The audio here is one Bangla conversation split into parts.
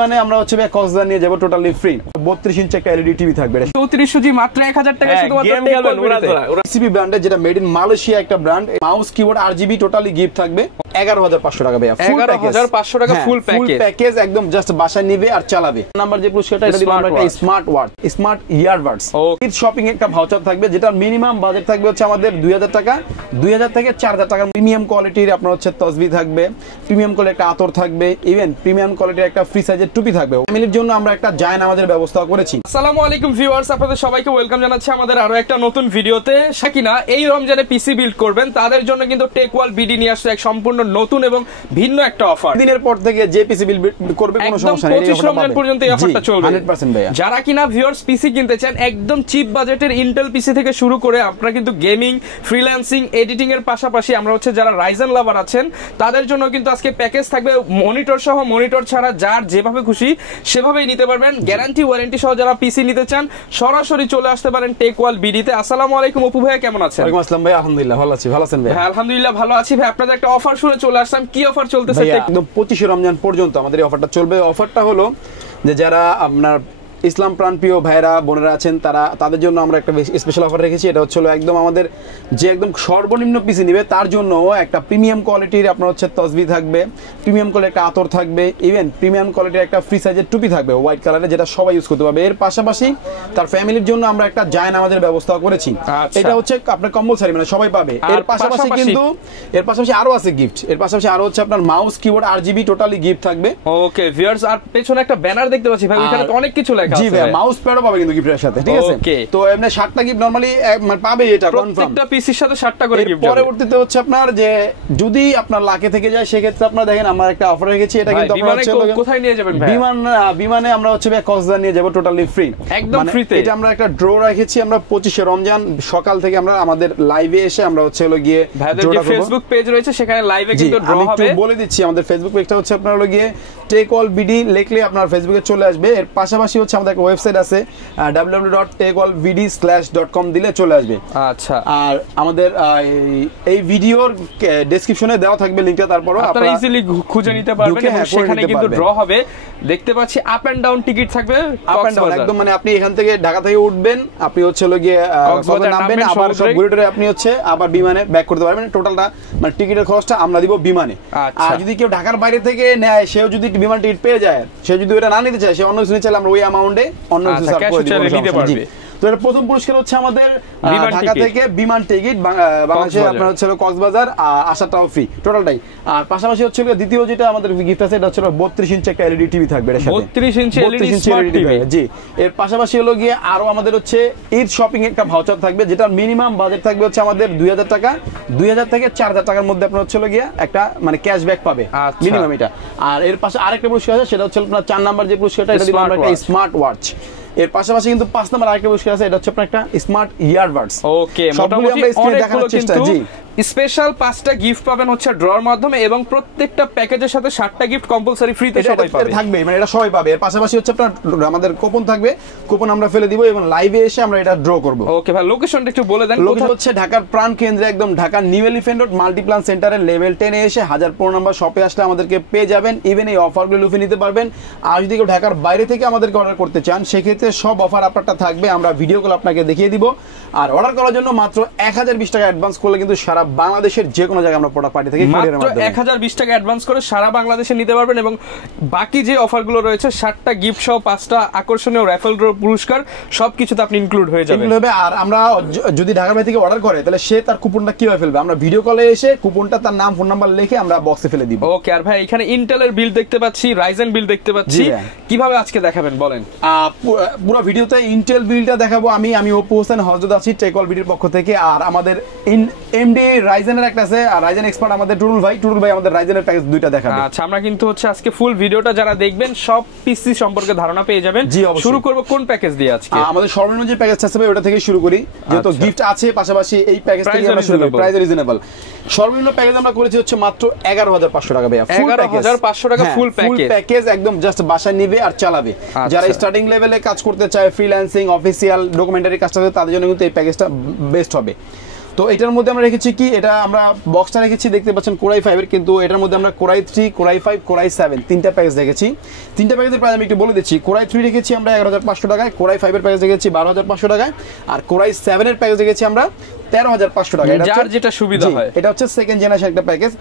মানে আমরা হচ্ছে কক্সবাজার নিয়ে যাব টোটালি ফ্রি 32 ইঞ্চি একটা এলইডি টিভি থাকবে 34 জি মাত্র 1000 টাকা শুধুমাত্র পিসিবি ব্র্যান্ডের যেটা মেড ইন মালয়েশিয়া একটা brand mouse keyboard RGB totally gift থাকবে 11500 টাকা ভাইয়া 11500 টাকা ফুল প্যাকেজ একদম জাস্ট বাসায় নিবে আর চালাবে নাম্বার যে পুরস্কারটা এটা দিলাম আমরা একটা smart watch smart earbuds Eid shopping একটা ভাউচার থাকবে যেটা মিনিমাম বাজেট থাকবে হচ্ছে আমাদের 2000 টাকা 2000 থেকে 4000 টাকা প্রিমিয়াম কোয়ালিটির আপনার হচ্ছে তসবি থাকবে প্রিমিয়াম কোয়ালিটির একটা আতর থাকবে ইভেন প্রিমিয়াম কোয়ালিটির একটা ফ্রি সাইজের টুপি থাকবে ফ্যামিলির জন্য আমরা একটা জায়নামাজের ব্যবস্থা করেছি। আসসালামু আলাইকুম ভিউয়ার্স, আপনাদের সবাইকে ওয়েলকাম জানাচ্ছি আমাদের আরো একটা নতুন ভিডিওতে। সাকিনা এই রমজানে পিসি বিল্ড করবেন তাদের জন্য কিন্তু টেকওয়াল বিডি নিয়ে আসছে এক সম্পূর্ণ নতুন এবং ভিন্ন একটা অফার। দিনের পর থেকে যে পিসি বিল্ড করবে কোনো সমস্যা নেই, 25 রমজান পর্যন্ত এই অফারটা চলবে 100% ভাইয়া। যারা কিনা ভিউয়ার্স পিসি কিনতে চান একদম চিপ বাজেটের ইন্টেল পিসি থেকে শুরু করে আপনারা কিন্তু গেমিং ফ্রিল্যান্সিং এডিটিং এর পাশাপাশি আমরা হচ্ছে যারা রাইজেন লাভার আছেন তাদের জন্য কিন্তু আজকে প্যাকেজ থাকবে মনিটর সহ মনিটর ছাড়া যার যেভাবে খুশি সেভাবেই নিতে পারবেন। গ্যারান্টি ওয়ারেন্টি সহ যারা পিসি নিতে চান সরাসরি চলে আসতে পারেন টেকওয়াল বিডিতে। আসসালামু আলাইকুম অপু ভাই, কেমন আছেন? ওয়ালাইকুম আসসালাম ভাই, আলহামদুলিল্লাহ ভালো আছি। ভালো আছেন ভাই? হ্যাঁ আলহামদুলিল্লাহ ভালো আছি ভাই। আপনাদের একটা অফার শুনে চলে আসলাম, কি অফার চলতেছে? একদম 25 রমজান পর্যন্ত আমাদের এই অফারটা চলবে। অফারটা হলো যে যারা আপনার ইসলাম প্রাণপ্রিয় ভাইরা বোনেরা আছেন তাদের জন্য আমরা একটা স্পেশাল অফার রেখেছি। এটা হচ্ছে একদম আমাদের যে একদম সর্বনিম্ন পিসি নিবে তার জন্য একটা প্রিমিয়াম কোয়ালিটির আপনার হচ্ছে তসবি থাকবে, প্রিমিয়াম কোয়ালিটির একটা আতর থাকবে, ইভেন প্রিমিয়াম কোয়ালিটির একটা ফ্রি সাইজের টুপি থাকবে হোয়াইট কালারের, যেটা সবাই ইউজ করতে পারবে। এর পাশাপাশি তার ফ্যামিলির জন্য আমরা একটা জায়নামাজের ব্যবস্থা করেছি। এটা হচ্ছে আপনার কম্পালসারি, মানে সবাই পাবে। এর পাশাপাশি আরো আছে গিফট। এর পাশাপাশি আরো হচ্ছে আপনার mouse keyboard RGB totally gift থাকবে। ওকে ভিউয়ার্স, আর পেছনে একটা ব্যানার দেখতে পাচ্ছি ভাই, ওখানে তো অনেক কিছু লেখা আছে। জি ভাই, মাউস প্যাডও পাবে কিন্তু গিফটের সাথে, ঠিক আছে? তো এমনি 60টা গিফট নরমালি মানে পাবে, এটা কনফার্ম। প্রত্যেকটা পিসির সাথে 60টা করে গিফট। পরবর্তীতে হচ্ছে আপনার যে যদি আপনার লাখে থেকে যায় সেক্ষেত্রে আপনারা দেখেন আমরা একটা অফার রেখেছি। এটা কিন্তু আপনারা কোথায় নিয়ে যাবেন ভাই? বিমানে আমরা হচ্ছে কক্সবাজার নিয়ে যাব টোটালি ফ্রি, একদম ফ্রিতে। এটা আমরা একটা ড্র রেখেছি। আমরা 25 রমজান সকাল থেকে আমরা আমাদের লাইভে এসে আমরা হচ্ছে গিয়ে ফেসবুক পেজ রয়েছে সেখানে লাইভে কিন্তু ড্র হবে। আমি বলে দিচ্ছি আমাদের ফেসবুক পেজটা হচ্ছে আপনার গিয়ে টেকওয়াল বিডি লিখলে আপনার ফেসবুকে চলে আসবে। এর পাশাপাশি হচ্ছে আমাদের একটা ওয়েবসাইট আছে www.techwallbd.com দিলে চলে আসবে। আচ্ছা, আর আমাদের এই ভিডিওর ডেসক্রিপশনে দেওয়া থাকবে লিংকটা, তারপর আপনারা ইজিলি খুঁজে নিতে পারবেন এবং সেখানে কিন্তু ড্র হবে। দেখতে পাচ্ছি আপ এন্ড ডাউন টিকিট থাকবে, আপ এন্ড ডাউন একদম, মানে আপনি এখান থেকে ঢাকা থেকে উঠবেন, আপনি হচ্ছে গিয়ে কক্সবাজার নামবেন, আবার সব ঘুরে আপনি হচ্ছে আবার বিমানে ব্যাক করতে পারবেন। টোটালটা মানে টিকিটের খরচটা আমরা দিব বিমানে। আর যদি কেউ ঢাকার বাইরে থেকে নেয়, সেও যদি বিমান টিকিট পেয়ে যায়, সে যদি ওটা না নিতে চায়, সে অন্য কিছু নিতে চাইলে আমরা ওই অ্যামাউন্টে অন্য কিছু সার্ভ করে দিব। তো এটা প্রথম পুরস্কার হচ্ছে আমাদের ঢাকা থেকে বিমান টিকিট, বাংলাদেশে আপনার হচ্ছে কক্সবাজার আসাটাও ফ্রি টোটালটাই। আর পাশাপাশি হচ্ছে দ্বিতীয় যেটা আমাদের গিফট আছে, এটা হচ্ছে 32 ইঞ্চি একটা এলইডি টিভি থাকবে। 32 ইঞ্চি এলইডি স্মার্ট টিভি। জি, এর পাশাপাশি হলো গিয়ে আরো আমাদের হচ্ছে ঈদ শপিং একটা ভাউচার থাকবে যেটা মিনিমাম বাজেট থাকবে হচ্ছে আমাদের 2000 টাকা 2000 থেকে 4000 টাকার মধ্যে আপনার হচ্ছে গিয়ে একটা মানে ক্যাশব্যাক পাবে মিনিমাম এটা। আর এর পাশে আরেকটা পুরস্কার আছে, সেটা হচ্ছে আপনার 4 নাম্বার যে পুরস্কারটা, এটা দিলাম আমরা একটা স্মার্ট ওয়াচ। এর পাশাপাশি কিন্তু 5 নাম্বার আরেকটা পুরস্কার আছে, এটা হচ্ছে আপনার একটা স্মার্ট ইয়ারবাডস। ওকে, মোটামুটি অনেকগুলো কিন্তু স্পেশাল 5টা গিফট পাবেন হচ্ছে ড্রর মাধ্যমে, এবং প্রত্যেকটা প্যাকেজের সাথে 60টা গিফট কম্পালসারি ফ্রিতে সবাই পাবে থাকবে, মানে এটা সবাই পাবে। এর পাশাপাশি হচ্ছে আপনার আমাদের কুপন থাকবে, কুপন আমরা ফেলে দিব এবং লাইভে এসে আমরা এটা ড্র করব। ওকে ভাই, লোকেশনটা একটু বলে দেন। লোকেশন হচ্ছে ঢাকার প্রাণ কেন্দ্রে, একদম ঢাকার নিউ এলিফ্যান্ট রোড মাল্টিপ্লান সেন্টারের লেভেল 10 এ এসে 1015 নম্বর শপে আসলে আমাদেরকে পেয়ে যাবেন। ইভেন এই অফারগুলো লুফে নিতে পারবেন। আর যদি কেউ ঢাকার বাইরে থেকে আমাদেরকে অর্ডার করতে চান, সেক্ষেত্রে সব অফার আপনারটা থাকবে, আমরা ভিডিও কল আপনাকে দেখিয়ে দিব। আর অর্ডার করার জন্য মাত্র 1020 টাকা অ্যাডভান্স করলে কিন্তু সারা বাংলাদেশের যে কোনো জায়গায় আমরা প্রোডাক্ট পাঠিয়ে থাকি কুরিয়ারের মাধ্যমে। 1020 টাকা অ্যাডভান্স করে সারা বাংলাদেশে নিতে পারবেন, এবং বাকি যে অফারগুলো রয়েছে 60টা গিফট সহ 5টা আকর্ষণীয় র্যাফেল ড্র পুরস্কার সবকিছুতে আপনি ইনক্লুড হয়ে যাবেন। আর আমরা যদি ঢাকা বাইরে থেকে অর্ডার করে, তাহলে সে তার কুপনটা কিভাবে ফেলবে? আমরা ভিডিও কলে এসে কুপনটা তার নাম ফোন নাম্বার লিখে আমরা বক্সে ফেলে দিব। ওকে, আর ভাই এখানে ইন্টেলের বিল দেখতে পাচ্ছি, রাইজেন বিল দেখতে পাচ্ছি, কিভাবে আজকে দেখাবেন বলেন? পুরো ভিডিওতে ইন্টেল বিলটা দেখাবো আমি অপু হোসেন হযরত আছি টেকওয়াল বিডির পক্ষ থেকে। আর আমাদের এমডি রাইজেনের একটা আছে, আর রাইজেন এক্সপার্ট আমাদের টুরুল ভাই আমাদের রাইজেনের প্যাকেজ দুইটা দেখাবে। আচ্ছা, আমরা কিন্তু হচ্ছে আজকে ফুল ভিডিওটা যারা দেখবেন সব পিসি সম্পর্কে ধারণা পেয়ে যাবেন। শুরু করব কোন প্যাকেজ দিয়ে আজকে? আমাদের সর্বনিম্ন যে প্যাকেজটা আছে ওটা থেকে শুরু করি, যেহেতু গিফট আছে পাশাপাশি এই প্যাকেজ থেকে আমরা শুরু করি। Price reasonable. সর্বনিম্ন প্যাকেজ আমরা করেছি হচ্ছে মাত্র 11500 টাকা ভাইয়া। 11500 টাকা ফুল প্যাকেজ একদম জাস্ট বাসায় নিবে আর চালাবে। যারা স্টার্টিং লেভেলে কাজ করতে চায়, ফ্রিল্যান্সিং অফিসিয়াল ডকুমেন্টারি কাজ করতে, তাদের জন্য কিন্তু এই প্যাকেজটা বেস্ট হবে। তো এটার মধ্যে আমরা রেখেছি কি, এটা আমরা বক্সটা রেখেছি দেখতে পাচ্ছেন কোরাই 5 এর, কিন্তু এটার মধ্যে আমরা কোরাই 3, কোরাই 5, কোরাই 7 তিনটা প্যাকেজ রেখেছি। তিনটা প্যাকেজের প্রাইস আমি একটু বলে দিচ্ছি। কোরাই 3 রেখেছি আমরা 11,500 টাকায়, কোরাই 5 এর প্যাকেজ রেখেছি 12,500 টাকায়, আর কোরাই 7 এর প্যাকেজ রেখেছি আমরা 13,500 টাকা। যার যেটা সুবিধা হয়। এটা হচ্ছে সেকেন্ড জেনারেশন একটা প্যাকেজ।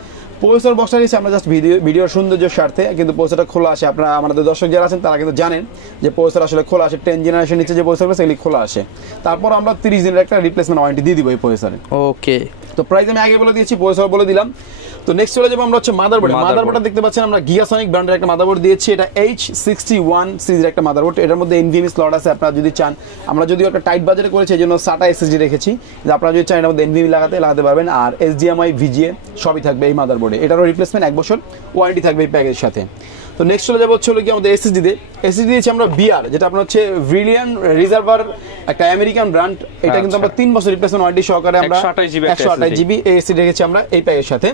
প্রসেসর বক্সটা দিয়েছি আমরা জাস্ট ভিডিওর সৌন্দর্যের স্বার্থে, কিন্তু প্রসেসরটা খোলা আসে। আপনারা আমাদের দর্শক যারা আছেন তারা কিন্তু জানেন যে প্রসেসর আসলে খোলা আসে, 10 জেনারেশন নিচে যে প্রসেসর সেগুলি খোলা আসে। তারপর আমরা 30 দিনের একটা রিপ্লেসমেন্ট ওয়ারেন্টি দিয়ে দিব এই প্রসেসরে। ওকে, তো প্রাইস আমি আগে বলে দিয়েছি, প্রসেসর বলে দিলাম। তো নেক্সট চলে যাবো আমরা হচ্ছে মাদারবোর্ড। মাদারবোর্ডটা দেখতে পাচ্ছেন আমরা গিগাসনিক ব্র্যান্ডের একটা মাদারবোর্ড দিয়েছি। এটা H61 সিরিজের একটা মাদারবোর্ড। এটার মধ্যে NVMe স্লট আছে, আপনারা যদি চান। আমরা যদিও একটা টাইট বাজেটে করেছি, এই জন্য SATA SSD রেখেছি, যে আপনারা যদি চান এটার মধ্যে NVMe লাগাতে পারবেন। আর HDMI VGA সবই থাকবে এই মাদারবোর্ডে। এটারও রিপ্লেসমেন্ট 1 বছর ওয়ারেন্টি থাকবে এই প্যাকেজের সাথে। তো নেক্সট চলে যাবো হচ্ছে কি আমাদের এসএসডি দিয়েছি আমরা বিআর, যেটা আপনার হচ্ছে ব্রিলিয়ান রিজার্ভার, একটা আমেরিকান ব্র্যান্ড। এটা কিন্তু আমরা 3 বছর রিপ্লেসমেন্ট ওয়ারেন্টি সহকারে আমরা 128 জিবি এসএসডি রেখেছি আমরা এই প্যাকের সাথে।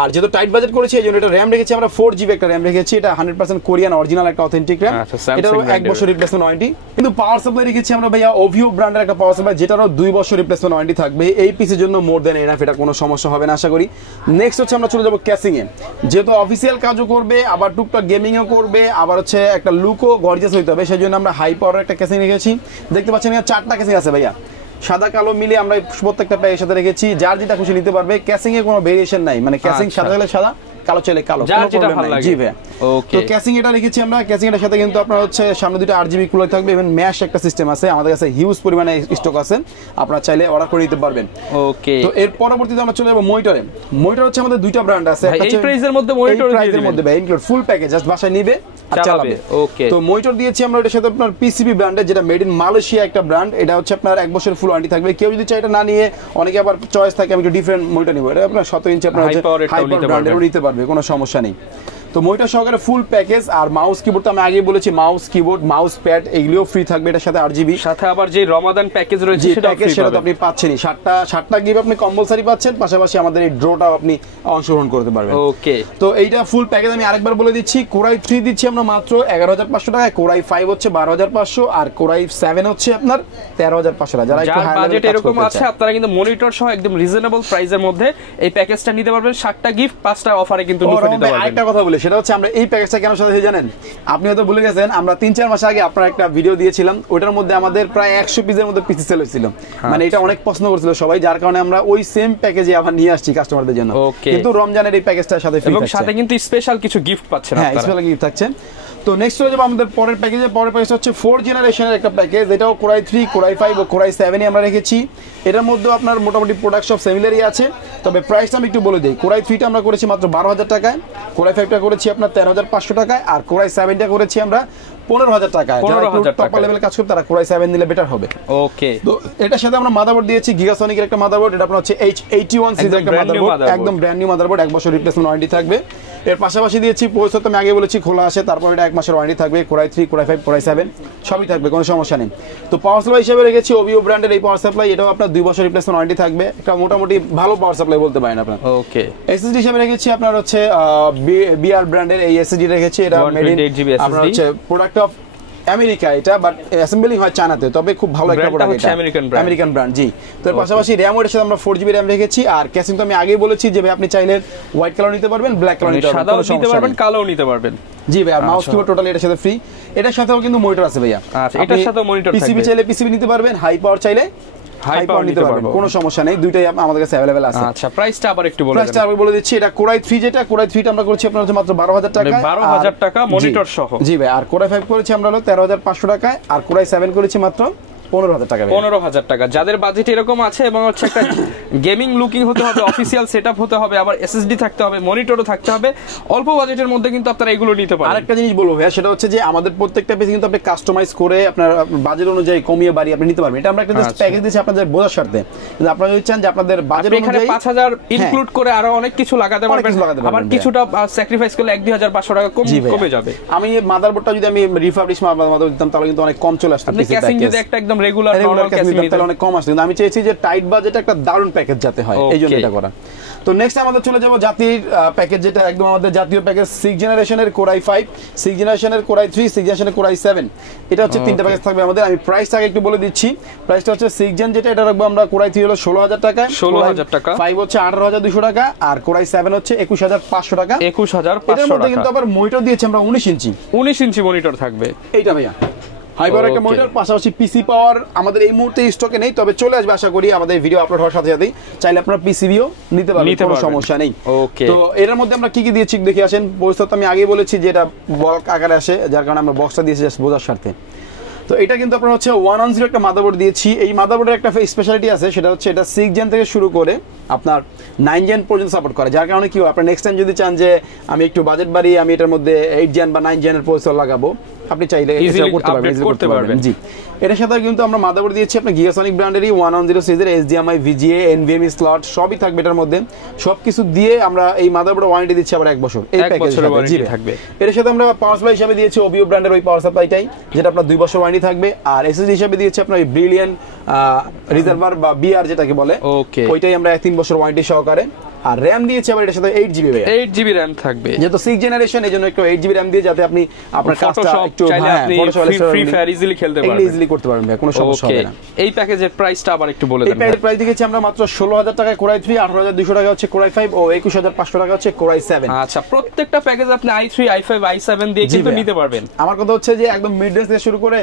আর যেহেতু টাইট বাজেট করেছি এই জন্য এটা র্যাম রেখেছি আমরা 4 জিবি একটা র্যাম রেখেছি। এটা 100% কোরিয়ান অরিজিনাল একটা অথেন্টিক র্যাম। এটারও 1 বছর রিপ্লেসমেন্ট ওয়ারেন্টি। কিন্তু পাওয়ার সাপ্লাই রেখেছি আমরা ভাইয়া ওভিও ব্র্যান্ডের একটা পাওয়ার সাপ্লাই, যেটারও 2 বছর রিপ্লেসমেন্ট ওয়ারেন্টি থাকবে। এই পিসের জন্য মোর দেন এনাফ, এটা কোনো সমস্যা হবে না আশা করি। নেক্সট হচ্ছে আমরা চলে যাবো ক্যাসিং এ। যেহেতু অফিসিয়াল কাজও করবে, আবার টুকটাক গেমিংও করবে, আবার হচ্ছে একটা লুকও গর্জিয়াস হইতে হবে, সেই জন্য আমরা হাই পাওয়ার একটা ক্যাসিং রেখেছি। দেখতে পাচ্ছেন এখানে 4টা ক্যাসিং আছে ভাইয়া, সাদা কালো মিলে আমরা প্রত্যেকটা প্যাকের সাথে রেখেছি। যার যেটা খুশি নিতে পারবে, ক্যাসিং এ কোনো ভেরিয়েশন নাই, মানে ক্যাসিং সাদা হলে সাদা, কালো চাইলে কালো, কোনো প্রবলেম নাই। জি ভাই, ওকে। তো ক্যাসিং এটা রেখেছি আমরা। ক্যাসিং এর সাথে কিন্তু আপনার হচ্ছে সামনে দুটো 8GB কুলার থাকবে, ইভেন ম্যাশ একটা সিস্টেম আছে, আমাদের কাছে হিউজ পরিমাণে স্টক আছে, আপনারা চাইলে অর্ডার করে নিতে পারবেন। ওকে। তো এর পরবর্তীতে আমরা চলে যাব মনিটরে। মনিটর হচ্ছে আমাদের দুইটা ব্র্যান্ড আছে, একটা হচ্ছে এই প্রাইসের মধ্যে মনিটর দিয়ে দিবেন, প্রাইসের মধ্যে ভাই ইনক্লুড ফুল প্যাকেজ, জাস্ট বাসায় নিবে আর চালাবে। ওকে। তো মনিটর দিয়েছি আমরা এটার সাথে আপনার পিসিবি ব্র্যান্ডের, যেটা মেড ইন মালয়েশিয়া একটা ব্র্যান্ড। এটা হচ্ছে আপনার 1 বছর ফুল ওয়ারেন্টি থাকবে। কেউ যদি চাই এটা না নিয়ে, অনেকে আবার চয়েস থাকে আমি একটু ডিফারেন্ট মনিটর নিব, এটা আপনার 17 ইঞ্চি আপনার হচ্ছে হাই পাওয়ার ব্র্যান্ডেরও নিতে পারবে, কোনো সমস্যা নেই। তো মনিটর সহকারে ফুল প্যাকেজ। আর মাউস কিবোর্ড তো আমি আগেই বলেছি, মাউস কিবোর্ড মাউস প্যাড এগুলিও ফ্রি থাকবে এটার সাথে 8GB। সাথে আবার যে রমাদান প্যাকেজ রয়েছে সেটা তো আপনি পাচ্ছেনই, 7টা গিফট আপনি কম্পালসারি পাচ্ছেন, পাশাপাশি আমাদের এই ড্রটাও আপনি অংশগ্রহণ করতে পারবেন। ওকে। তো এইটা ফুল প্যাকেজ আমি আরেকবার বলে দিচ্ছি। কোরাই 3 দিচ্ছি আমরা মাত্র 11,500 টাকায়, কোরাই 5 হচ্ছে 12,500, আর কোরাই 7 হচ্ছে আপনার 13,500 টাকা। যারা একটু হাই বাজেট এরকম আছে, আপনারা কিন্তু মনিটর সহ একদম রিজনেবল প্রাইসের মধ্যে এই প্যাকেজটা নিতে পারবেন। 7টা গিফট 5টা অফারে কিন্তু লুফে নিতে পারবেন। আরেকটা কথা বলি, সেটা হচ্ছে আমরা এই প্যাকেজটা কেন সাথে জানেন, আপনি হয়তো ভুলে গেছেন, আমরা 3-4 মাস আগে আপনার একটা ভিডিও দিয়েছিলাম, ওটার মধ্যে আমাদের প্রায় 100 পিসের মধ্যে পিসি সেল হয়েছিল, মানে এটা অনেক পছন্দ করছিল সবাই, যার কারণে আমরা ওই সেম প্যাকেজে আবার নিয়ে আসছি কাস্টমারদের জন্য। কিন্তু রমজানের এই প্যাকেজটার সাথে ফ্রি এবং সাথে কিন্তু স্পেশাল কিছু গিফট পাচ্ছেন আপনারা। হ্যাঁ, স্পেশাল গিফট থাকছে। তো নেক্সট হয়ে যাবে আমাদের পরের প্যাকেজে। পরের প্যাকেজ হচ্ছে 4 জেনারেশনের একটা প্যাকেজ, এটাও কোরাই 3, কোরাই 5 ও কোরাই 7 আমরা রেখেছি। এটার মধ্যে আপনার মোটামুটি প্রোডাক্ট সব সিমিলারই আছে, তবে প্রাইসটা আমি একটু বলে দিই। কোরাই 3টা আমরা করেছি মাত্র 12,000 টাকায়, কোরাই 5টা করেছি আপনার 13,500 টাকায়, আর কোরাই 7টা করেছি আমরা 15,000 টাকায়। যারা একটু টপ লেভেলে কাজ করবে তারা কোরাই 7 নিলে বেটার হবে। ওকে। তো এটার সাথে আমরা মাদারবোর্ড দিয়েছি গিগাসনিকের একটা মাদারবোর্ড, এটা আপনার হচ্ছে H81 সিরিজের একটা মাদারবোর্ড, একদম ব্র্যান্ড নিউ মাদারবোর্ড, 1 বছর রিপ্লেসমেন্ট ওয়ারেন্টি থাকবে। এর পাশাপাশি দিয়েছি প্রসেসর, আমি আগে বলেছি খোলা আসে, তারপর এটা 1 মাসের ওয়ারেন্টি থাকবে। কোরাই 3, কোরাই 5, কোরাই 7 সবই থাকবে, কোনো সমস্যা নেই। তো পাওয়ার সাপ্লাই হিসেবে রেখেছি ওভিও ব্র্যান্ডের এই পাওয়ার সাপ্লাই, এটাও আপনার 2 বছর রিপ্লেসমেন্ট ওয়ারেন্টি থাকবে, একটা মোটামুটি ভালো পাওয়ার সাপ্লাই বলতে পারেন আপনারা। ওকে। এসএসডি হিসেবে রেখেছি আপনার হচ্ছে বিআর ব্র্যান্ডের এই এসএসডি রেখেছি, এটা মেড ইন আপনার হচ্ছে প্রোডাক্ট অফ আমেরিকা, এটা বাট অ্যাসেম্বলিং হয় চায়নাতে, তবে খুব ভালো একটা প্রোডাক্ট, এটা আমেরিকান ব্র্যান্ড। জি। তো এর পাশাপাশি র্যাম এর সাথে আমরা 4GB র্যাম রেখেছি। আর ক্যাসিং তো আমি আগেই বলেছি যে ভাই আপনি চাইলে হোয়াইট কালার নিতে পারবেন, ব্ল্যাক কালার নিতে পারবেন, কোনো সমস্যা নেই, কালোও নিতে পারবেন। জি ভাই। আর মাউস কিবোর্ড টোটালি এটার সাথে ফ্রি। এটার সাথেও কিন্তু মনিটর আছে ভাইয়া, আচ্ছা এটার সাথেও মনিটর থাকবে। পিসিবি চাইলে পিসিবি নিতে পারবেন, হাই পাওয়ার চাইলে হাই পাওয়ার নিতে পারবেন, কোনো সমস্যা নেই, দুইটাই আমাদের কাছে अवेलेबल আছে। আচ্ছা প্রাইসটা আবার একটু বলে দেন। প্রাইসটা আমি বলে দিচ্ছি, এটা কোরাই 3 যেটা, কোরাই 3টা আমরা করেছি আপনার হচ্ছে মাত্র 12,000 টাকায়, 12,000 টাকা মনিটর সহ। জি ভাই। আর কোরাই 5 করেছি আমরা হলো 13,500 টাকায়, আর কোরাই 7 করেছি মাত্র 15,000 টাকা। 15,000 টাকা। যাদের বাজেট এরকম আছে এবং হচ্ছে একটা গেমিং লুকিং হতে হবে, অফিসিয়াল সেটআপ হতে হবে, আবার এসএসডি থাকতে হবে, মনিটরও থাকতে হবে, অল্প বাজেটের মধ্যে কিন্তু আপনারা এগুলো নিতে পারেন। আরেকটা জিনিস বলবো ভাইয়া, সেটা হচ্ছে যে আমাদের প্রত্যেকটা পিস কিন্তু আপনি কাস্টমাইজ করে আপনার বাজেট অনুযায়ী কমিয়ে বাড়িয়ে আপনি নিতে পারবেন। এটা আমরা একটা জাস্ট প্যাকেজ দিয়েছি আপনাদের বোঝার স্বার্থে, কিন্তু আপনারা যদি চান যে আপনাদের বাজেট অনুযায়ী 5,000 ইনক্লুড করে আরো অনেক কিছু লাগাতে পারবেন, আবার কিছুটা স্যাক্রিফাইস করলে 1-2,500 টাকা কমে যাবে। আমি মাদারবোর্ডটা যদি আমি রিফাবলিশ মাদারবোর্ড দিতাম তাহলে কিন্তু অনেক কম চলে আসতো। আপনি ক্যাসিং যদি একটা একদম রেগুলার নরমাল ক্যাসিং নিতে তাহলে অনেক কম আসতো, কিন্তু আমি চেয়েছি যে টাইট বাজেট একটা দারুণ প্যাকেজ যাতে হয়, এই জন্য এটা করা। তো নেক্সট আমাদের চলে যাব জাতির প্যাকেজ, যেটা একদম আমাদের জাতীয় প্যাকেজ 6 জেনারেশনের কোরাই 5, 6 জেনারেশনের কোরাই 3, 6 জেনারেশনের কোরাই 7। এটা হচ্ছে তিনটা প্যাকেজ থাকবে আমাদের। আমি প্রাইসটা একটু বলে দিচ্ছি। প্রাইসটা হচ্ছে 6 জেন যেটা, এটা রাখবো আমরা কোরাই 3 হলো 16,000 টাকা, 16,000 টাকা, 5 হচ্ছে 18,200 টাকা, আর কোরাই 7 হচ্ছে 21,500 টাকা। 21,500 এটার মধ্যে কিন্তু আবার মনিটর দিয়েছি আমরা 19 ইঞ্চি, 19 ইঞ্চি মনিটর থাকবে এইটা ভাইয়া হাই পাওয়ার একটা মনিটর। পাশাপাশি পিসি পাওয়ার আমাদের এই মুহূর্তে স্টকে নেই, তবে চলে আসবে আশা করি আমাদের ভিডিও আপলোড হওয়ার সাথে সাথেই। চাইলে আপনারা পিসিবিও নিতে পারবেন, কোনো সমস্যা নেই। তো এর মধ্যে আমরা কি কি দিয়েছি দেখে আসেন। পরিস্থিতি আমি আগেই বলেছি যে এটা বল্ক আকারে আসে, যার কারণে আমরা বক্সটা দিয়েছি জাস্ট বোঝার স্বার্থে। তো এটা কিন্তু আপনার হচ্ছে 110 একটা মাদারবোর্ড দিয়েছি। এই মাদারবোর্ডের একটা স্পেশালিটি আছে, সেটা হচ্ছে এটা 6 জেন থেকে শুরু করে আপনার 9 জেন পর্যন্ত সাপোর্ট করে, যার কারণে কি হয় আপনার নেক্সট টাইম যদি চান যে আমি একটু বাজেট বাড়িয়ে আমি এটার মধ্যে 8 জেন বা 9 জেনের প্রসেসর লাগাবো, আপনি চাইলে করতে পারবেন। জি, এটার সাথে কিন্তু আমরা মাদারবোর্ড দিয়েছি আপনার গিগাসনিক ব্র্যান্ডেরই 110 সিরিজের HDMI, VGA, NVMe স্লট সবই থাকবে এটার মধ্যে। সবকিছু দিয়ে আমরা এই মাদারবোর্ডের ওয়ারেন্টি দিচ্ছি আবার 1 বছর এই প্যাকেজের সাথে থাকবে। এর সাথে আমরা পাওয়ার সাপ্লাই হিসেবে দিয়েছি OBO ব্র্যান্ডের ওই পাওয়ার সাপ্লাইটাই, যেটা আপনার 2 বছর ওয়ারেন্টি থাকবে। আর SSD হিসেবে দিয়েছি আপনার ব্রিলিয়ান্ট রিজার্ভার বা BR যেটাকে বলে, ওইটাই আমরা 3 বছর ওয়ারেন্টি সহকারে। আর RAM দিয়েছি আবার এটার সাথে 8GB 8GB RAM থাকবে, যেহেতু 6 জেনারেশন এই জন্য একটু 8GB RAM দিয়ে যাতে আপনি আপনার কাজটা একটু ফ্রি ফায়ার ইজিলি খেলতে পারবেন, ইজিলি করতে পারবেন, কোনো সমস্যা হবে না। এই প্যাকেজের প্রাইসটা আবার একটু বলে দেন। এই প্যাকেজের প্রাইস দিয়েছি আমরা মাত্র 16,000 টাকায় কোরাই 3, 18,200 টাকা হচ্ছে কোরাই 5 ও 21,500 টাকা হচ্ছে কোরাই 7। আচ্ছা, প্রত্যেকটা প্যাকেজ আপনি i3, i5, i7 দিয়ে কিন্তু নিতে পারবেন। আমার কথা হচ্ছে যে একদম মিড রেঞ্জ থেকে শুরু করে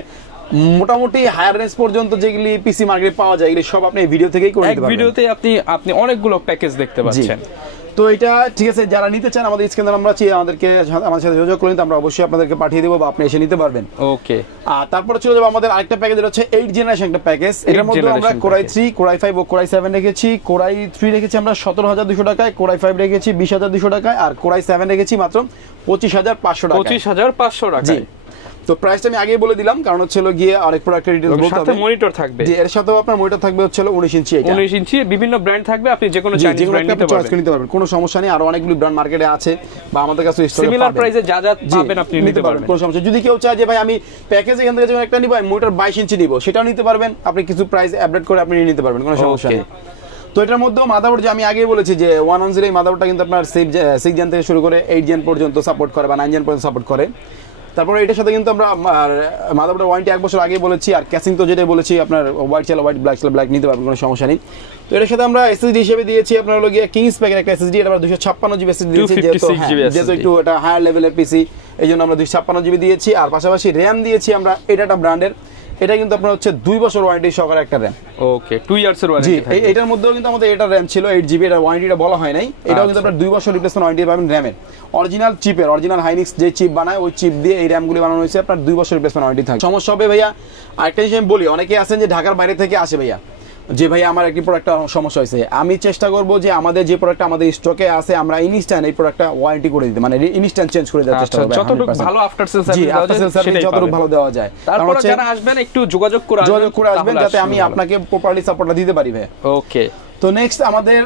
মোটামুটি হায়ার রেঞ্জ পর্যন্ত যেগুলি পিসি মার্কেটে পাওয়া যায়, এগুলি সব আপনি এই ভিডিও থেকেই করে নিতে পারবেন। এক ভিডিওতে আপনি অনেকগুলো প্যাকেজ দেখতে পাচ্ছেন। তো এটা ঠিক আছে, যারা নিতে চান আমাদের স্ক্রিনে আমরা চাই আমাদের সাথে যোগাযোগ করুন, আমরা অবশ্যই আপনাদেরকে পাঠিয়ে দেবো বা আপনি এসে নিতে পারবেন। ওকে, আর তারপরে চলে যাবো আমাদের আরেকটা প্যাকেজ, হচ্ছে 8 জেনারেশন একটা প্যাকেজ। এর মধ্যে আমরা কোরাই 3, কোরাই 5 ও কোরাই 7 রেখেছি। কোরাই 3 রেখেছি আমরা 17,200 টাকায়, কোরাই 5 রেখেছি 20,200 টাকায়, আর কোরাই 7 রেখেছি মাত্র 25,500 টাকা। 25,500 টাকা। তো প্রাইসটা আমি আগেই বলে দিলাম, কারণ হচ্ছে গিয়ে আরেক প্রোডাক্টের ডিটেইলস বলতে হবে। সাথে মনিটর থাকবে, এর সাথেও আপনার মনিটর থাকবে হচ্ছে 19 ইঞ্চি। এটা 19 ইঞ্চি বিভিন্ন ব্র্যান্ড থাকবে, আপনি যে কোনো চাইনিজ ব্র্যান্ড নিতে পারবেন, কোনো সমস্যা নেই। আর অনেকগুলো ব্র্যান্ড মার্কেটে আছে বা আমাদের কাছে স্টকে সিমিলার প্রাইসে যা যা পাবেন আপনি নিতে পারবেন, কোনো সমস্যা। যদি কেউ চায় যে ভাই আমি প্যাকেজ এখান থেকে যখন একটা নিব আমি মনিটর 22 ইঞ্চি নিব, সেটাও নিতে পারবেন। আপনি কিছু প্রাইস আপডেট করে আপনি নিতে পারবেন, কোনো সমস্যা নেই। তো এটার মধ্যেও মাদারবোর্ড যে আমি আগেই বলেছি যে 110 এই মাদারবোর্ডটা কিন্তু আপনার 6 জেন থেকে শুরু করে 8 জেন পর্যন্ত সাপোর্ট করে বা 9 জেন পর্যন্ত সাপোর্ট করে। তারপরে এটার সাথে কিন্তু আমরা মাদারবোর্ডের ওয়ারেন্টি 1 বছর আগেই বলেছি। আর ক্যাসিং তো যেটাই বলেছি আপনার হোয়াইট চাইলে হোয়াইট, ব্ল্যাক চাইলে ব্ল্যাক নিতে পারবেন, কোনো সমস্যা নেই। তো এটার সাথে আমরা SSD হিসেবে দিয়েছি আপনার হলো গিয়ে কিংস প্যাকের একটা SSD, এটা আমরা 256GB SSD দিয়েছি, যেহেতু একটু এটা হায়ার লেভেলের পিসি এই জন্য আমরা 256GB দিয়েছি। আর পাশাপাশি RAM দিয়েছি আমরা এটা ব্র্যান্ডের, এটা কিন্তু আপনার হচ্ছে 2 বছর ওয়ারেন্টি সহকারে একটা RAM। ওকে, 2 ইয়ার্স এর ওয়ারেন্টি থাকে। এটার মধ্যেও কিন্তু আমাদের এটা RAM ছিল 8GB, এটা ওয়ারেন্টিটা বলা হয় নাই। এটাও কিন্তু আপনার 2 বছর রিপ্লেসমেন্ট ওয়ারেন্টি পাবেন RAM এর। অরিজিনাল চিপের, অরিজিনাল হাইনিক্স যে চিপ বানায় ওই চিপ দিয়ে এই RAM গুলি বানানো হয়েছে, আপনার 2 বছর রিপ্লেসমেন্ট ওয়ারেন্টি থাকে। সমস্যা হবে ভাইয়া আরেকটা জিনিস আমি বলি, অনেকে আছেন যে ঢাকার বাইরে থেকে আসে ভাইয়া, যে ভাই আমার একটি প্রোডাক্ট সমস্যা হয়েছে, আমি চেষ্টা করব যে আমাদের যে প্রোডাক্ট আমাদের স্টকে আছে আমরা ইনস্ট্যান্ট এই প্রোডাক্টটা ওয়ারেন্টি করে দিতে, মানে ইনস্ট্যান্ট চেঞ্জ করে দেওয়ার চেষ্টা করব, যতটুকু ভালো আফটার সেল সার্ভিস যতটুকু ভালো দেওয়া যায়। তারপর যারা আসবেন একটু যোগাযোগ করে আসবেন যাতে আমি আপনাকে প্রপারলি সাপোর্টটা দিতে পারি ভাই। ওকে, তো নেক্সট আমাদের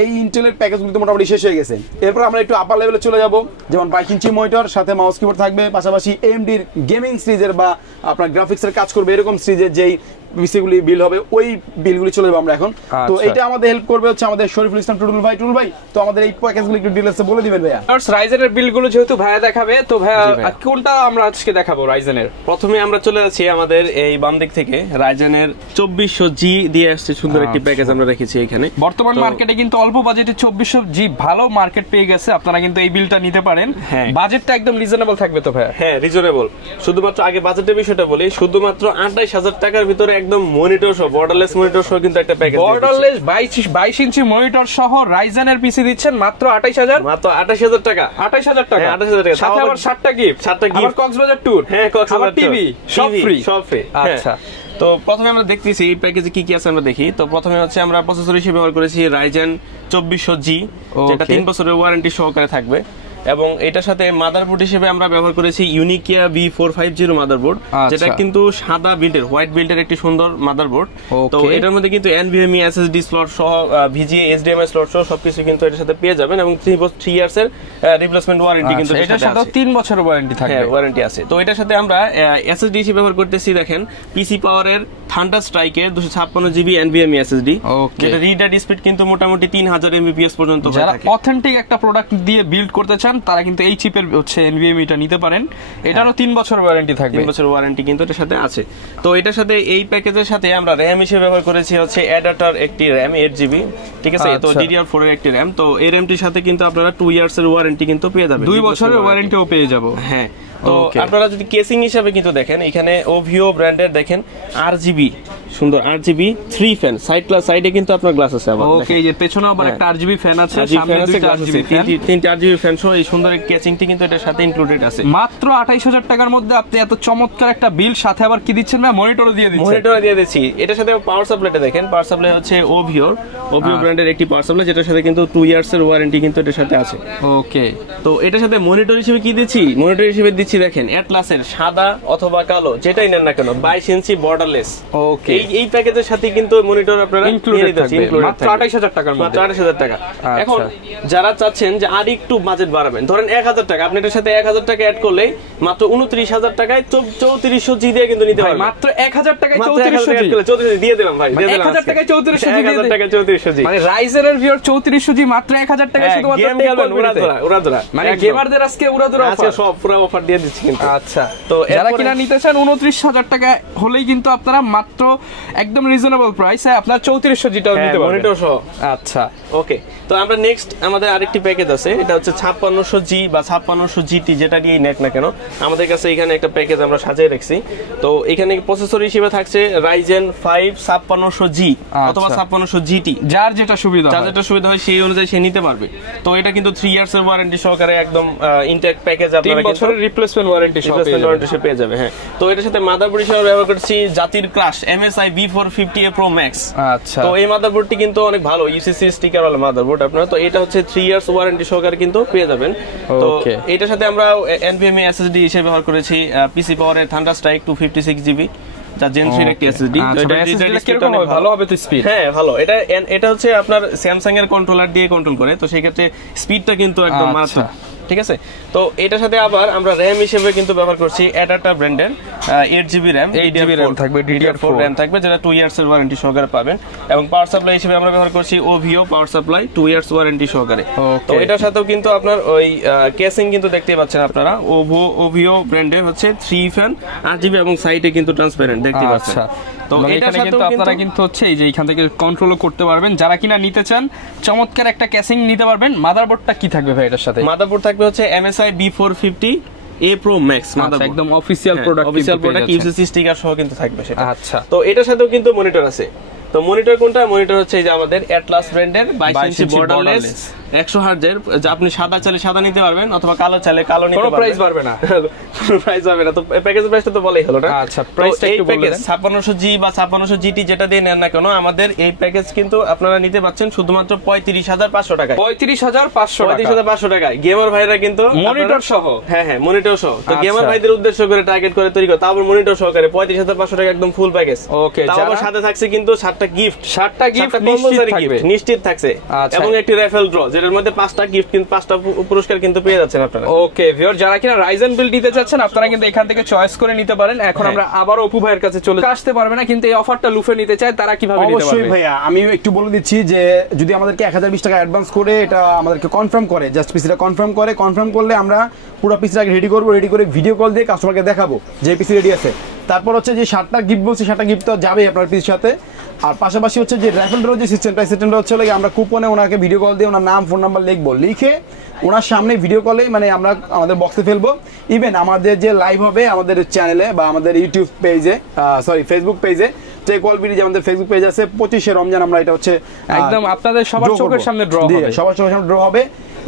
এই ইন্টেলের প্যাকেজগুলো তো মোটামুটি শেষ হয়ে গেছে। এরপর আমরা একটু আপার লেভেলে চলে যাব, যেমন 22 ইঞ্চি মনিটর সাথে মাউস কিবোর্ড থাকবে, পাশাপাশি AMD-র গেমিং সিরিজের বা আপনার গ্রাফিক্সের কাজ করবে এরকম সিরিজের যেই পিসিগুলি বিল হবে ওই বিলগুলি চলে যাবো আমরা এখন। তো এটা আমাদের হেল্প করবে হচ্ছে আমাদের শরীফুল ইসলাম টুটুল ভাই। টুটুল ভাই, তো আমাদের এই প্যাকেজগুলো একটু ডিটেইলসে বলে দিবেন ভাইয়া। রাইজেনের বিলগুলো যেহেতু ভাইয়া দেখাবে, তো ভাইয়া কোনটা আমরা আজকে দেখাবো রাইজেনের? প্রথমে আমরা চলে যাচ্ছি আমাদের এই বাম দিক থেকে, রাইজেনের 2400G দিয়ে আসছে সুন্দর একটি প্যাকেজ আমরা রেখেছি এখানে। বর্তমান মার্কেটে কিন্তু অল্প বাজেটে 2400G ভালো মার্কেট পেয়ে গেছে, আপনারা কিন্তু এই বিলটা নিতে পারেন। বাজেটটা একদম রিজনেবল থাকবে তো ভাইয়া? হ্যাঁ, রিজনেবল। শুধুমাত্র আগে বাজেটের বিষয়টা বলি, শুধুমাত্র 28,000 টাকার ভিতরে একদম মনিটর সহ, বর্ডারলেস মনিটর সহ কিন্তু একটা প্যাকেজ, বর্ডারলেস 22 ইঞ্চি মনিটর সহ রাইজেনের পিসি দিচ্ছেন মাত্র 28,000, মাত্র 28,000 টাকা। 28,000 টাকা, 28,000 টাকা, সাথে আবার 7টা গিফট, আবার কক্সবাজার ট্যুর, হ্যাঁ কক্সবাজার টিভি সব ফ্রি। আচ্ছা, তো প্রথমে আমরা দেখতেছি এই প্যাকেজে কি কি আছে আমরা দেখি। তো প্রথমে হচ্ছে আমরা প্রসেসর হিসেবে ব্যবহার করেছি Ryzen 2400G, যেটা 3 বছরের ওয়ারেন্টি সহকারে থাকবে। এবং এটার সাথে মাদারবোর্ড হিসেবে আমরা ব্যবহার করেছি ইউনিকিয়া B450 মাদারবোর্ড, যেটা কিন্তু সাদা বিল্ডের হোয়াইট বিল্ডের একটি সুন্দর মাদারবোর্ড। তো এটার মধ্যে কিন্তু NVMe SSD স্লট সহ VGA HDMI স্লট সহ সবকিছু কিন্তু এটার সাথে পেয়ে যাবেন, এবং 3 ইয়ার্স এর রিপ্লেসমেন্ট ওয়ারেন্টি কিন্তু এটার সাথে 3 বছরের ওয়ারেন্টি থাকবে। হ্যাঁ, ওয়ারেন্টি আছে। তো এটার সাথে আমরা SSD হিসেবে ব্যবহার করতেছি, দেখেন পিসি পাওয়ারের থান্ডার স্ট্রাইকের 256GB NVMe SSD, যেটা রিড রাইট স্পিড কিন্তু মোটামুটি 3000 Mbps পর্যন্ত হয়ে থাকে। যারা অথেন্টিক একটা প্রোডাক্ট দিয়ে বিল্ড করতে চান তারা কিন্তু এই চিপের হচ্ছে NVMe টা নিতে পারেন। এটারও 3 বছরের ওয়ারেন্টি থাকবে। 3 বছরের ওয়ারেন্টি কিন্তু এটার সাথে আছে। তো এটার সাথে এই প্যাকেজের সাথে আমরা RAM হিসেবে ব্যবহার করেছি হচ্ছে অ্যাডাপ্টার একটি RAM 8GB, ঠিক আছে? তো DDR4 এর একটি RAM। তো এই RAM টির সাথে কিন্তু আপনারা 2 ইয়ার্স এর ওয়ারেন্টি কিন্তু পেয়ে যাবেন, 2 বছরের ওয়ারেন্টিও পেয়ে যাব। হ্যাঁ। তো আপনারা যদি কেসিং হিসাবে কিন্তু দেখেন, এখানে ওভিও ব্র্যান্ডের দেখেন RGB সুন্দর RGB 3 ফ্যান, সাইডে কিন্তু আপনার গ্লাস আছে আবার। ওকে, এই যে পেছনে আবার একটা RGB ফ্যান আছে, সামনে দুটো RGB ফ্যান, তিনটা RGB ফ্যান সহ এই সুন্দর কেসিংটি কিন্তু এটার সাথে ইনক্লুডেড আছে। মাত্র 28000 টাকার মধ্যে আপনি এত চমৎকার একটা বিল, সাথে আবার কি দিচ্ছেন না, মনিটরও দিয়ে দিচ্ছেন। মনিটর দিয়ে দিচ্ছি। এটার সাথে পাওয়ার সাপ্লাইটা দেখেন, পাওয়ার সাপ্লাই হচ্ছে ওভিও ব্র্যান্ডের একটি পাওয়ার সাপ্লাই, যেটার সাথে কিন্তু 2 ইয়ার্স এর ওয়ারেন্টি কিন্তু এটার সাথে আছে। ওকে, তো এটার সাথে মনিটর হিসেবে কি দিচ্ছি? মনিটর হিসেবে দিচ্ছি দেখেন অ্যাটলাসের সাদা অথবা কালো যেটাই নেন না কেন 22 ইঞ্চি বর্ডারলেস। ওকে, এই প্যাকেজের সাথে কিন্তু মনিটর আপনারা ইনক্লুডেড থাকবে মাত্র 28000 টাকার মধ্যে। মাত্র 28000 টাকা। এখন যারা চাচ্ছেন যে আর একটু বাজেট বাড়াবেন, ধরেন 1000 টাকা, আপনি এটার সাথে 1000 টাকা অ্যাড করলেই মাত্র 29000 টাকায় 3400 দিয়ে কিন্তু নিতে পারবেন। মাত্র 1000 টাকায় 3400 দিয়ে দিলাম ভাই, দিয়ে দিলাম 1000 টাকায় 3400 1000 টাকা 3400 মানে রাইজের এর ভিউয়ার 3400 মাত্র 1000 টাকায় শুধুমাত্র গেম খেলবেন উড়াধুরা, মানে গেমারদের আজকে উড়াধুরা আজকে সব পুরো অফার দিয়ে দিচ্ছি কিন্তু। আচ্ছা, তো যারা কিনা নিতে চান 29000 টাকা হলেই কিন্তু আপনারা মাত্র একদম রিজনেবল প্রাইসে আপনারা 3400 জিটাও নিতে পারবেন, মনিটর সহ। আচ্ছা, ওকে। তো আমরা নেক্সট আমাদের আরেকটি প্যাকেজ আছে, এটা হচ্ছে 5600G বা 5600GT, যেটা দিয়ে নেট না কেন আমাদের কাছে এখানে একটা প্যাকেজ আমরা সাজিয়ে রাখছি। তো এখানে প্রসেসর হিসেবে থাকছে Ryzen 5 5600G অথবা 5600GT, যার যেটা সুবিধা হয় সেই অনুযায়ী সে নিতে পারবে। তো এটা কিন্তু 3 ইয়ার্স এর ওয়ারেন্টি সহকারে একদম ইনটেক প্যাকেজ, আপনারা 3 বছরের রিপ্লেসমেন্ট ওয়ারেন্টি সহ পেয়ে যাবে। হ্যাঁ, তো এটার সাথে মাদারবোর্ড হিসেবে ব্যবহার করছি জাতির crush MSI B450A Pro Max। আচ্ছা, তো এই মাদারবোর্ডটি কিন্তু অনেক ভালো, UCC স্টিকার ওয়ালা মাদারবোর্ড আপনারা। তো এটা হচ্ছে 3 ইয়ার্স ওয়ারেন্টি সহকারে কিন্তু পেয়ে যাবেন। তো এটার সাথে আমরা NVMe SSD হিসেবে ব্যবহার করেছি পিসি পাওয়ারের থান্ডার স্ট্রাইক 256GB, যা জেন 3 এর একটি SSD। তো এটা কিরকম হবে? ভালো হবে তো স্পিড? হ্যাঁ, ভালো। এটা হচ্ছে আপনার স্যামসাং এর কন্ট্রোলার দিয়ে কন্ট্রোল করে, তো সেই ক্ষেত্রে স্পিডটা কিন্তু একদম মারাত্মক, ঠিক আছে? তো এটার সাথে আবার আমরা RAM হিসেবে কিন্তু ব্যবহার করছি অ্যাডাপ্টার ব্র্যান্ডের 8GB RAM, 8GB RAM থাকবে, DDR4 RAM থাকবে, যেটা 2 ইয়ার্স এর ওয়ারেন্টি সহকারে পাবেন। এবং পাওয়ার সাপ্লাই হিসেবে আমরা ব্যবহার করছি OVO power supply 2 years warranty সহকারে। তো এটার সাথেও কিন্তু আপনার ওই কেসিং কিন্তু দেখতেই পাচ্ছেন আপনারা, OVO ব্র্যান্ডের হচ্ছে 3 ফ্যান 8GB এবং সাইডে কিন্তু ট্রান্সপারেন্ট দেখতে পাচ্ছেন। তো এটার সাথে আপনারা কিন্তু হচ্ছে এই যে এখান থেকে কন্ট্রোল করতে পারবেন। যারা কিনা নিতে চান চমৎকার একটা কেসিং নিতে পারবেন। মাদারবোর্ডটা কি থাকবে ভাই এটার সাথে? মাদারবোর্ড থাকবে হচ্ছে MSI B450A Pro Max motherboard, একদম অফিশিয়াল প্রোডাক্ট UCC স্টিকার সহ কিন্তু থাকবে সেটা। আচ্ছা, তো এটার সাথেও কিন্তু মনিটর আছে। তো মনিটর কোনটা? মনিটর হচ্ছে এই যে আমাদের অ্যাটলাস ব্র্যান্ডের 22 ইঞ্চি বর্ডারলেস 100 হার্জের, যা আপনি সাদা চাইলে সাদা নিতে পারবেন অথবা কালো চাইলে কালো নিতে পারবেন। প্রাইস বাড়বে না, প্রাইস হবে না। তো প্যাকেজের প্রাইসটা তো বলেই হলো না। আচ্ছা, প্রাইসটা একটু বলে দেন। 5600G বা 5600GT যেটা দিয়ে নেন না কেন, আমাদের এই প্যাকেজ কিন্তু আপনারা নিতে পাচ্ছেন শুধুমাত্র 35500 টাকায়। 35500 টাকায় গেমার ভাইরা কিন্তু মনিটর সহ, হ্যাঁ মনিটর সহ। তো গেমার ভাইদের উদ্দেশ্য করে টার্গেট করে তৈরি করে, তারপর মনিটর সহকারে 35500 টাকা একদম ফুল প্যাকেজ। ওকে, তারপর সাথে থাকছে কিন্তু 7টা গিফট নিশ্চিত থাকছে, এবং একটি রেফেল ড্র, যেটার মধ্যে 5টা গিফট কিন্তু 5টা পুরস্কার কিন্তু পেয়ে যাচ্ছেন আপনারা। ওকে ভিউয়ার, যারা কিনা রাইজেন বিল দিতে চাচ্ছেন আপনারা কিন্তু এখান থেকে চয়েস করে নিতে পারেন। এখন আমরা আবার অপু ভাইয়ের কাছে চলে আসতে পারবে না, কিন্তু এই অফারটা লুফে নিতে চায় তারা কিভাবে নিতে পারবে? অবশ্যই ভাইয়া, আমি একটু বলে দিচ্ছি যে যদি আমাদেরকে 1020 টাকা অ্যাডভান্স করে এটা আমাদেরকে কনফার্ম করে, জাস্ট পিসিটা কনফার্ম করলে আমরা পুরো পিসিটাকে রেডি করে ভিডিও কল দিয়ে কাস্টমারকে দেখাবো যে পিসি রেডি আছে। তারপর হচ্ছে যে 7টা গিফট বলছি, 7টা গিফট তো যাবে আপনার পিসির সাথে। আর পাশাপাশি হচ্ছে যে র্যাফেল ড্র যে সিস্টেমটা হচ্ছে আমরা কুপনে ওনাকে ভিডিও কল দিয়ে ওনার নাম ফোন নাম্বার লিখে ওনার সামনে ভিডিও কলে মানে আমরা আমাদের বক্সে ফেলবো। ইভেন আমাদের যে লাইভ হবে আমাদের চ্যানেলে বা আমাদের ইউটিউব পেজে, ফেসবুক পেজে, টেকওয়ালবিডি যে আমাদের ফেসবুক পেজ আছে, 25শে রমজান আমরা এটা হচ্ছে একদম আপনাদের সবার চোখের সামনে ড্র হবে, সবার চোখের সামনে ড্র হবে।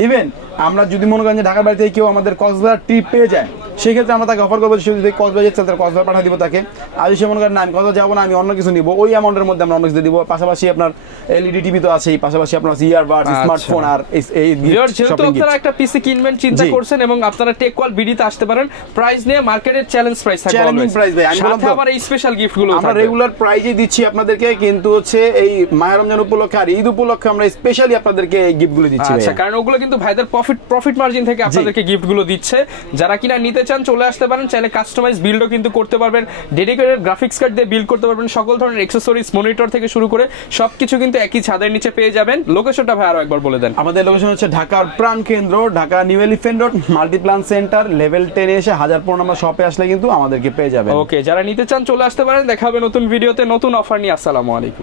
ইভেন আমরা যদি মনে করেন যে ঢাকার বাড়ি থেকে কেউ আমাদের কক্সবাজার ট্রিপ পেয়ে যায়, সেক্ষেত্রে আমরা তাকে অফার করবো, সে যদি কক্সবাজার যেতে চায় তাহলে কক্সবাজার পাঠিয়ে দিব তাকে। আর যদি সে মনে করেন না আমি কক্সবাজার যাবো না, আমি অন্য কিছু নিবো, ওই অ্যামাউন্টের মধ্যে আমরা অন্য কিছু দিব। পাশাপাশি আপনার এলইডি টিভি তো আছেই, পাশাপাশি আপনার ইয়ারবাড, স্মার্টফোন আর এই যেহেতু আপনারা একটা পিসি কিনবেন চিন্তা করছেন এবং আপনারা টেকওয়াল বিডিতে আসতে পারেন, প্রাইস নিয়ে মার্কেটের চ্যালেঞ্জ প্রাইস থাকবে, চ্যালেঞ্জিং প্রাইস ভাই। আমি বললাম তো আবার এই স্পেশাল গিফটগুলো আমরা রেগুলার প্রাইজে দিচ্ছি আপনাদেরকে, কিন্তু হচ্ছে এই মাহে রমজান উপলক্ষে আর ঈদ উপলক্ষে আমরা স্পেশালি আপনাদেরকে এই গিফটগুলো দিচ্ছি। আচ্ছা, কারণ ওগুলো কিন্তু ভাইদের প্রফিট মার্জিন থেকে আপনাদেরকে গিফটগুলো দিচ্ছে। যারা কিনা নিতে চান চলে আসতে পারেন, চাইলে কাস্টমাইজ বিল্ডও কিন্তু করতে পারবেন, ডেডিকেটেড গ্রাফিক্স কার্ড দিয়ে বিল্ড করতে পারবেন, সকল ধরনের অ্যাকসেসরিজ মনিটর থেকে শুরু করে সবকিছু কিন্তু একই ছাদের নিচে পেয়ে যাবেন। লোকেশনটা ভাই আরো একবার বলে দেন। আমাদের লোকেশন হচ্ছে ঢাকার প্রাণ কেন্দ্র, Dhaka new elephant road, Multiplan centre, level 10 এসে 1000 নম্বর শপে আসলে কিন্তু আমাদেরকে পেয়ে যাবেন। ওকে, যারা নিতে চান চলে আসতে পারেন। দেখা হবে নতুন ভিডিওতে নতুন অফার নিয়ে। আসসালামু আলাইকুম।